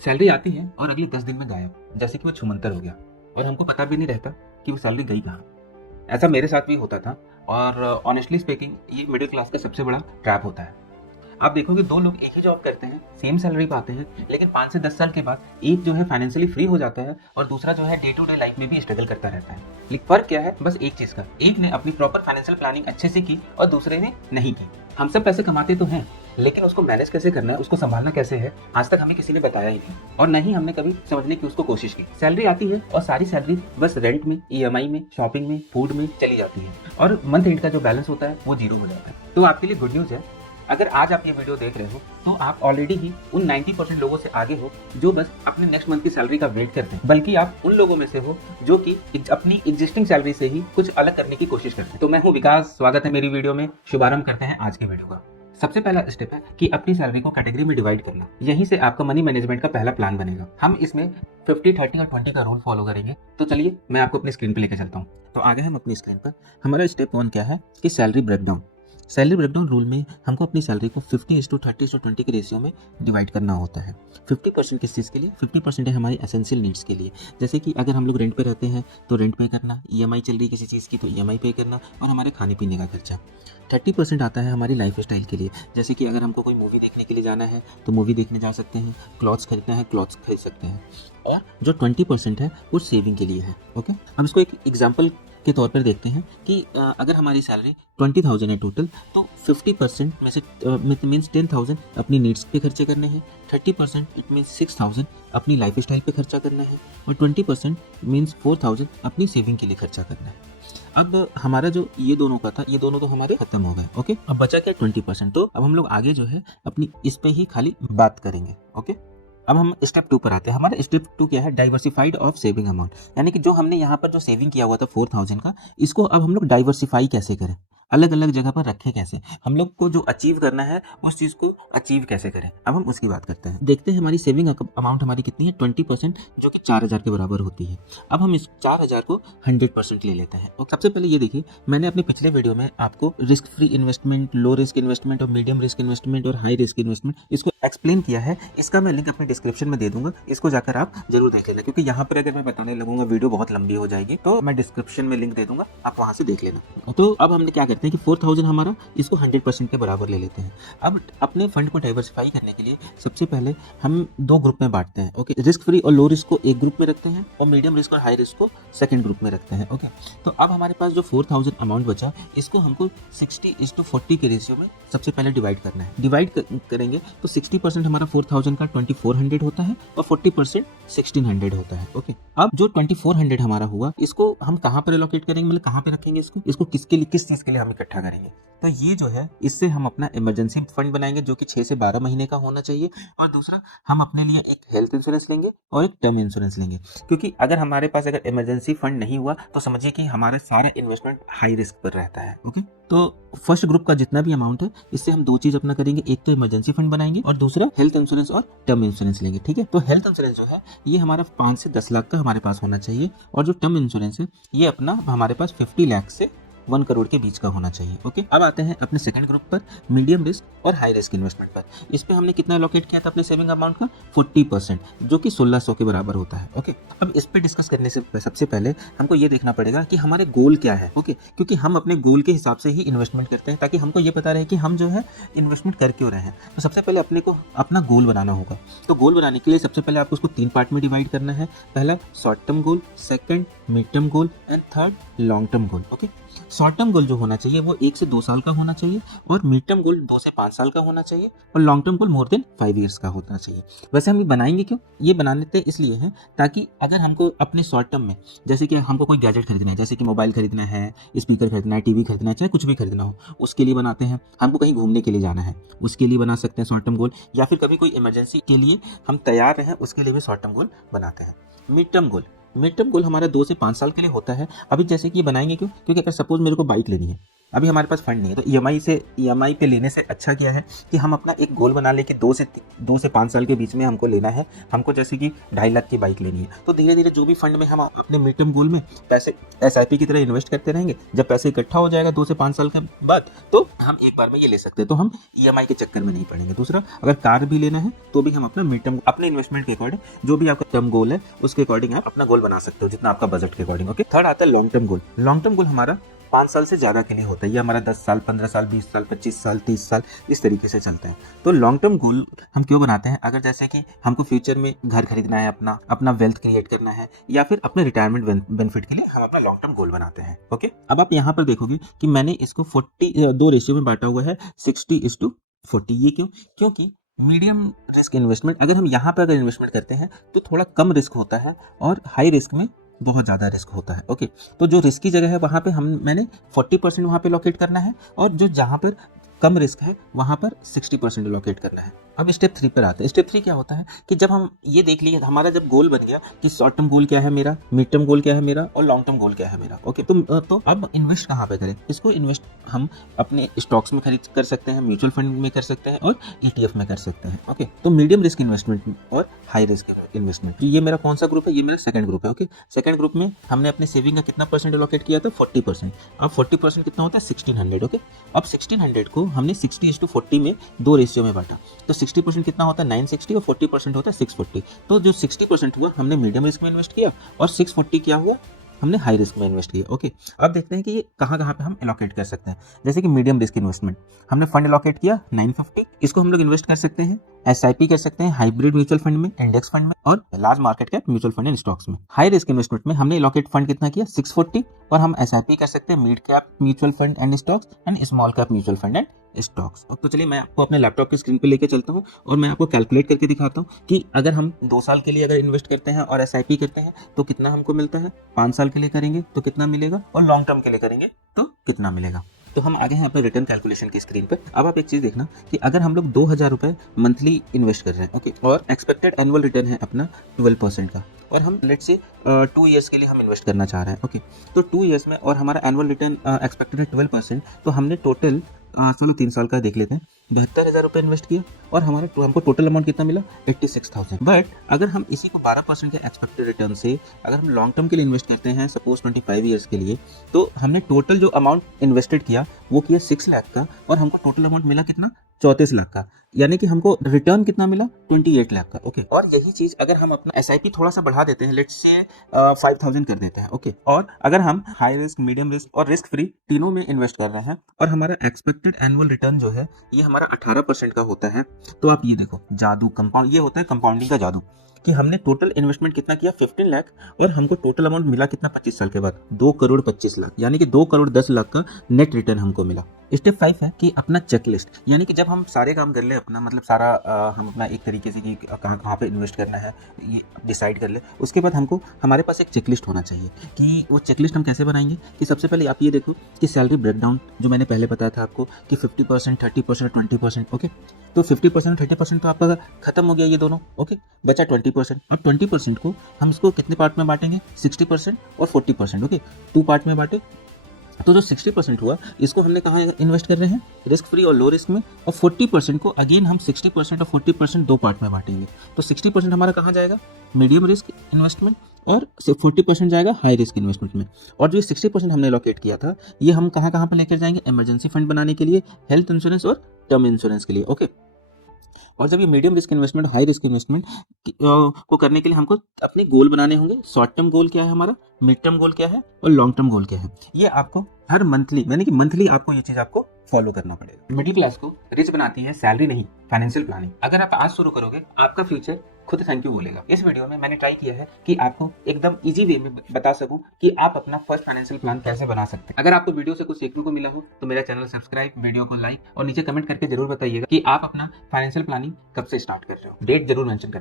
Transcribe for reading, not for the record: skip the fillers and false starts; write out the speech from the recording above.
Salary आती है और अगले 10 दिन में गायब, जैसे कि वो छूमंतर हो गया और हमको पता भी नहीं रहता कि वो सैलरी गई कहाँ। ऐसा मेरे साथ भी होता था और ऑनेस्टली स्पीकिंग ये मिडिल क्लास का सबसे बड़ा ट्रैप होता है। आप देखोगे दो लोग एक ही जॉब करते हैं, सेम सैलरी पाते हैं, लेकिन 5 से 10 साल के बाद एक जो है फाइनेंशियली फ्री हो जाता है और दूसरा जो है डे टू डे लाइफ में भी स्ट्रगल करता रहता है। लेकिन फर्क क्या है? बस एक चीज का, एक ने अपनी प्रॉपर फाइनेंशियल प्लानिंग अच्छे से की और दूसरे ने नहीं की। हम सब पैसे कमाते तो हैं, लेकिन उसको मैनेज कैसे करना है, उसको संभालना कैसे है, आज तक हमें किसी ने बताया ही नहीं और न ही हमने कभी समझने की उसको कोशिश की। सैलरी आती है और सारी सैलरी बस रेंट में, ईएमआई में, शॉपिंग में, फूड में चली जाती है और मंथ एंड का जो बैलेंस होता है वो जीरो हो जाता है। तो आपके लिए गुड न्यूज है, अगर आज आप ये वीडियो देख रहे हो तो आप ऑलरेडी ही उन 90% लोगों से आगे हो जो बस अपने नेक्स्ट मंथ की सैलरी का वेट करते हैं, बल्कि आप उन लोगों में से हो जो कि अपनी एग्जिस्टिंग सैलरी से ही कुछ अलग करने की कोशिश करते हैं। तो मैं हूं विकास, स्वागत है मेरी वीडियो में। शुभारंभ करते हैं आज के वीडियो का। सबसे पहला स्टेप है कि अपनी सैलरी को कैटेगरी में डिवाइड करना। यहीं से आपका मनी मैनेजमेंट का पहला प्लान बनेगा। हम इसमें 50, 30 और 20 का रूल फॉलो करेंगे। तो चलिए मैं आपको अपनी स्क्रीन पे लेकर चलता हूँ। तो आगे हम अपनी स्क्रीन पर, हमारा स्टेप 1 क्या है कि salary breakdown. Salary breakdown rule में हमको अपनी सैलरी को 50:30:20 के रेशियो में डिवाइड करना होता है। 50% किस चीज़ के लिए? 50% है हमारी एसेंशियल नीड्स के लिए, जैसे कि अगर हम लोग रेंट पे रहते हैं तो रेंट पे करना, ईएमआई चल रही है किसी चीज़ की तो ईएमआई पे करना और हमारे खाने पीने का खर्चा। 30% आता है हमारी लाइफ स्टाइल के लिए, जैसे कि अगर हमको कोई मूवी देखने के लिए जाना है तो मूवी देखने जा सकते हैं, क्लॉथ्स खरीदना है क्लॉथ्स खरीद सकते हैं। और जो 20% है वो सेविंग के लिए है। ओके, हम इसको एक एग्जाम्पल के तौर पर देखते हैं कि अगर हमारी सैलरी 20,000 है टोटल, तो 50% में से मीन्स 10,000 अपनी नीड्स पे खर्चे करने हैं, 30% इट मीन्स 6,000 अपनी लाइफ स्टाइल पे खर्चा करना है और 20% मीन्स 4,000 अपनी सेविंग के लिए खर्चा करना है। अब हमारा जो ये दोनों का था, ये दोनों तो हमारे खत्म हो गए। ओके, अब बचा क्या? 20%। तो अब हम लोग आगे जो है अपनी इस पे ही खाली बात करेंगे। ओके, अब हम स्टेप 2 पर आते हैं। हमारा स्टेप 2 क्या है? डाइवर्सिफाइड ऑफ सेविंग अमाउंट, यानी कि जो हमने यहाँ पर जो सेविंग किया हुआ था 4,000 का, इसको अब हम लोग डाइवर्सिफाई कैसे करें, अलग अलग जगह पर रखें कैसे, हम लोग को जो अचीव करना है उस चीज को अचीव कैसे करें, अब हम उसकी बात करते हैं। देखते हैं हमारी सेविंग अमाउंट हमारी कितनी है? 20%, जो कि 4,000 के बराबर होती है। अब हम इस 4,000 को 100% ले लेते हैं। और सबसे पहले ये देखिए, मैंने अपने पिछले वीडियो में आपको risk free investment, low risk investment और मीडियम रिस्क इन्वेस्टमेंट और हाई रिस्क इन्वेस्टमेंट इसको एक्सप्लेन किया है। इसका मैं लिंक अपने डिस्क्रिप्शन में दे दूंगा, इसको जाकर आप जरूर देख लेना, क्योंकि यहाँ पर अगर मैं बताने लगूंगा वीडियो बहुत लंबी हो जाएगी, तो मैं डिस्क्रिप्शन में लिंक दे दूंगा, आप वहां से देख लेना। तो अब हमने क्या करते हैं कि 4,000 हमारा, इसको 100% के बराबर ले लेते हैं। अब अपने फंड को डाइवर्सिफाई करने के लिए सबसे पहले हम 2 ग्रुप में बांटते हैं। ओके, रिस्क फ्री और लो रिस्क को एक ग्रुप में रखते हैं और मीडियम रिस्क और हाई रिस्क को सेकंड ग्रुप में रखते हैं। ओके, तो अब हमारे पास जो 4,000 अमाउंट बचा, इसको हमको 60:40 के रेशियो में सबसे पहले डिवाइड करना है। डिवाइड करेंगे तो 60% हमारा 4,000 का 2,400 होता है और 40% 1,600 होता है। ओके, अब जो 2,400 हमारा हुआ, इसको हम कहाँ पर एलोकेट करेंगे, मतलब कहाँ पे रखेंगे इसको किसके लिए, किस चीज के लिए हम इकट्ठा करेंगे? तो ये जो है, इससे हम अपना इमरजेंसी फंड बनाएंगे जो कि 6 से 12 महीने का होना चाहिए। और दूसरा, हम अपने लिए एक हेल्थ इंश्योरेंस लेंगे और एक टर्म इंश्योरेंस लेंगे, क्योंकि अगर हमारे पास अगर इमरजेंसी फंड नहीं हुआ तो समझिए कि हमारा सारा इन्वेस्टमेंट हाई रिस्क पर रहता है। ओके, तो फर्स्ट ग्रुप का जितना भी अमाउंट है, इससे हम 2 चीज अपना करेंगे, एक तो इमरजेंसी फंड बनाएंगे और दूसरा हेल्थ इंश्योरेंस और टर्म इंश्योरेंस लेंगे। ठीक है, तो हेल्थ इंश्योरेंस जो है ये हमारा 5 से 10 लाख का हमारे पास होना चाहिए और जो टर्म इंश्योरेंस है ये अपना हमारे पास 50 लाख से 1 करोड़ के बीच का होना चाहिए। ओके, अब आते हैं अपने सेकंड ग्रुप पर, मीडियम रिस्क और हाई रिस्क इन्वेस्टमेंट पर। इस पे हमने कितना एलोकेट किया था अपने सेविंग अमाउंट का? 40%, जो कि 1,600 के बराबर होता है। ओके, अब इस पे डिस्कस करने से सबसे पहले हमको ये देखना पड़ेगा कि हमारे गोल क्या है। ओके, क्योंकि हम अपने गोल के हिसाब से ही इन्वेस्टमेंट करते हैं, ताकि हमको ये पता रहे कि हम जो है इन्वेस्टमेंट कर क्यों रहे हैं। तो सबसे पहले अपने को अपना गोल बनाना होगा। तो गोल बनाने के लिए सबसे पहले आपको उसको 3 पार्ट में डिवाइड करना है। पहला short term goal, second mid term goal and third long term goal. Okay, short term goal जो होना चाहिए वो 1 से 2 साल का होना चाहिए और मिड टर्म गोल 2 से 5 साल का होना चाहिए और long term goal more than 5 years का होना चाहिए। वैसे हम ये बनाएंगे क्यों? ये बनाते इसलिए हैं ताकि अगर हमको अपने शॉर्ट टर्म में, जैसे कि हमको कोई गैजेट खरीदना है, जैसे कि मोबाइल खरीदना है, स्पीकर खरीदना है, टीवी खरीदना है, चाहे कुछ भी खरीदना हो, उसके लिए बनाते हैं। हमको कहीं घूमने के लिए जाना है, उसके लिए बना सकते हैं शॉर्ट टर्म गोल, या फिर कभी कोई इमरजेंसी के लिए हम तैयार रहें, उसके लिए भी शॉर्ट टर्म गोल बनाते हैं। मिड टर्म गोल हमारा 2 से 5 साल के लिए होता है। अभी जैसे कि ये बनाएंगे क्यों? क्योंकि अगर सपोज मेरे को बाइक लेनी है, अभी हमारे पास फंड नहीं है, तो ईएमआई पे लेने से अच्छा क्या है कि हम अपना एक गोल बना ले कि 2 से 5 साल के बीच में हमको लेना है, हमको जैसे कि 2.5 लाख की बाइक लेनी है। तो धीरे धीरे जो भी फंड में हम अपने मिड टर्म गोल में पैसे एसआईपी की तरह इन्वेस्ट करते रहेंगे, जब पैसे इकट्ठा हो जाएगा 2 से 5 साल के बाद, तो हम एक बार में ये ले सकते हैं, तो हम ईएमआई के चक्कर में नहीं पड़ेंगे। दूसरा, अगर कार भी लेना है तो भी हम अपना मिड टर्म अपने इन्वेस्टमेंट के अकॉर्डिंग जो भी आपका टर्म गोल है उसके अकॉर्डिंग आप अपना गोल बना सकते हो, जितना आपका बजट के अकॉर्डिंग। ओके, थर्ड आता है long term goal. Long term goal हमारा 5 साल से ज़्यादा के लिए होता है, ये हमारा 10 साल, 15 साल, 20 साल, 25 साल, 30 साल इस तरीके से चलता है। तो लॉन्ग टर्म गोल हम क्यों बनाते हैं? अगर जैसे कि हमको फ्यूचर में घर खरीदना है, अपना वेल्थ क्रिएट करना है, या फिर अपने रिटायरमेंट बेनिफिट के लिए हम अपना लॉन्ग टर्म गोल बनाते हैं। ओके, अब आप यहाँ पर देखोगे कि मैंने इसको 2 रेशियो में बांटा हुआ है, 60:40। ये क्यों? क्योंकि मीडियम रिस्क इन्वेस्टमेंट, अगर हम यहाँ पर अगर इन्वेस्टमेंट करते हैं तो थोड़ा कम रिस्क होता है, और हाई रिस्क में बहुत ज़्यादा रिस्क होता है। ओके, तो जो रिस्की जगह है वहाँ पे मैंने 40% वहाँ पे लोकेट करना है, और जो जहाँ पर कम रिस्क है वहाँ पर 60% लोकेट करना है। अब स्टेप 3 पर आते हैं। स्टेप 3 क्या होता है कि जब हम ये देख लिए हमारा जब गोल बन गया कि शॉर्ट टर्म गोल क्या है मेरा, मिड टर्म गोल क्या है मेरा, और लॉन्ग टर्म गोल क्या है मेरा। ओके, तो अब इन्वेस्ट कहाँ पे करें? इसको इन्वेस्ट हम अपने स्टॉक्स में खरीद कर सकते हैं, म्यूचुअल फंड में कर सकते हैं, और ETF में कर सकते हैं। ओके, तो मीडियम रिस्क इन्वेस्टमेंट और हाई रिस्क इन्वेस्टमेंट, ये मेरा कौन सा ग्रुप है? ये मेरा सेकंड ग्रुप है। ओके, सेकंड ग्रुप में हमने अपने सेविंग का कितना परसेंट लोकेट किया था? 40%। अब 40% कितना होता है? 1600। ओके, अब 1600 को हमने 60:40 में 2 रेशियो में बांटा, तो 60% कितना होता है? 960, और 40% होता है 640। तो जो 60% हुआ हमने मीडियम रिस्क में इन्वेस्ट किया, और 640 क्या हुआ? हमने हाई रिस्क में इन्वेस्ट किया। ओके, अब देखते हैं कि ये कहाँ कहाँ पे हम एलोकेट कर सकते हैं। जैसे कि मीडियम रिस्क इन्वेस्टमेंट, हमने फंड एलोकेट किया 950, इसको हम लोग इन्वेस्ट कर सकते हैं एसआईपी कर सकते हैं, हाइब्रिड म्यूचुअल फंड में, इंडेक्स फंड में, और large market cap mutual fund and stocks में। हाई रिस्क इन्वेस्टमेंट में हमने एलोकेट फंड कितना किया? 640, और हम एसआईपी कर सकते हैं mid cap mutual fund and stocks and small cap mutual fund and stocks. तो चलिए मैं आपको अपने लैपटॉप की स्क्रीन पे लेके चलता हूँ, और मैं आपको कैलकुलेट करके दिखाता हूँ कि अगर हम 2 साल के लिए अगर इन्वेस्ट करते हैं और एसआईपी करते हैं तो कितना हमको मिलता है, 5 साल के लिए करेंगे तो कितना मिलेगा, और लॉन्ग टर्म के लिए करेंगे तो कितना मिलेगा। तो हम आगे हैं अपने रिटर्न कैलकुलेशन की स्क्रीन पर। अब आप एक चीज देखना कि अगर हम लोग 2000 रुपए मंथली इन्वेस्ट कर रहे हैं, ओके, और एक्सपेक्टेड एनुअल रिटर्न है अपना 12% का, और हम लेट्स से 2 ईयर्स के लिए हम इन्वेस्ट करना चाह रहे हैं। ओके, तो 2 ईयर्स में और हमारा एनुअल रिटर्न एक्सपेक्टेड है 12%, तो हमने टोटल चलो 3 साल का देख लेते हैं, 72,000 रुपये इन्वेस्ट किया, और हमको टोटल अमाउंट कितना मिला? 86,000। बट अगर हम इसी को 12% के एक्सपेक्टेड रिटर्न से अगर हम लॉन्ग टर्म के लिए इन्वेस्ट करते हैं, सपोज 25 ईयर्स के लिए, तो हमने टोटल जो अमाउंट इन्वेस्टेड किया वो किया 6 लाख का, और हमको टोटल अमाउंट मिला कितना? 34 लाख का, यानी कि हमको रिटर्न कितना मिला? 28 लाख का। ओके, और यही चीज अगर हम अपना एसआईपी थोड़ा सा बढ़ा देते हैं, लेट्स से 5,000 कर देते हैं। ओके, और अगर हम हाई रिस्क, मीडियम रिस्क और रिस्क फ्री तीनों में इन्वेस्ट कर रहे हैं, और हमारा एक्सपेक्टेड एनुअल रिटर्न जो है ये हमारा 18% का होता है, तो आप ये देखो जादू, कंपाउंड, ये होता है कंपाउंडिंग का जादू, कि हमने टोटल इन्वेस्टमेंट कितना किया? 15 लाख, और हमको टोटल अमाउंट मिला कितना 25 साल के बाद? 2,25,00,000, यानी कि 2,10,00,000 का नेट रिटर्न हमको मिला। स्टेप 5 है कि अपना चेकलिस्ट, यानी कि जब हम सारे काम कर ले अपना, मतलब सारा हम अपना एक तरीके से कि कहाँ पे इन्वेस्ट करना है ये डिसाइड कर ले, उसके बाद हमको हमारे पास एक चेकलिस्ट होना चाहिए। कि वो चेकलिस्ट हम कैसे बनाएंगे? कि सबसे पहले आप ये देखो कि सैलरी ब्रेकडाउन जो मैंने पहले बताया था आपको कि 50%, 30%, 20%। ओके, तो 50%, 30% तो आपका खत्म हो गया ये दोनों। ओके, बचा 20%, और 20% को हम इसको कितने पार्ट में बांटेंगे? 60% और 40%। ओके, 2 पार्ट में बांटे, तो जो 60% हुआ इसको हमने कहाँ इन्वेस्ट कर रहे हैं? रिस्क फ्री और लो रिस्क में, और 40% को अगेन हम 60% और 40% 2 पार्ट में बांटेंगे। तो 60% हमारा कहाँ जाएगा? मीडियम रिस्क इन्वेस्टमेंट, और 40% जाएगा हाई रिस्क इन्वेस्टमेंट में। और जो ये 60% हमने लोकेट किया था ये हम कहाँ कहाँ पे लेकर जाएंगे? इमरजेंसी फंड बनाने के लिए, हेल्थ इंश्योरेंस और टर्म इंश्योरेंस के लिए। ओके, और जब ये medium risk investment, high risk investment को करने के लिए हमको अपने गोल बनाने होंगे। शॉर्ट टर्म गोल क्या है हमारा, मिड टर्म गोल क्या है, और लॉन्ग टर्म गोल क्या है, ये आपको हर मंथली, यानी कि मंथली आपको ये चीज आपको फॉलो करना पड़ेगा। मिडिल क्लास को रिच बनाती है सैलरी नहीं, फाइनेंशियल प्लानिंग। अगर आप आज शुरू करोगे आपका फ्यूचर खुद थैंक यू बोलेगा। इस वीडियो में मैंने ट्राई किया है कि आपको एकदम इजी वे में बता सकूं कि आप अपना फर्स्ट फाइनेंशियल प्लान कैसे बना सकते हैं। अगर आपको वीडियो से कुछ सीखने को मिला हो तो मेरा चैनल सब्सक्राइब, वीडियो को लाइक, और नीचे कमेंट करके जरूर बताइएगा कि आप अपना फाइनेंशियल प्लानिंग कब से स्टार्ट कर रहे हो। डेट जरूर मेंशन कर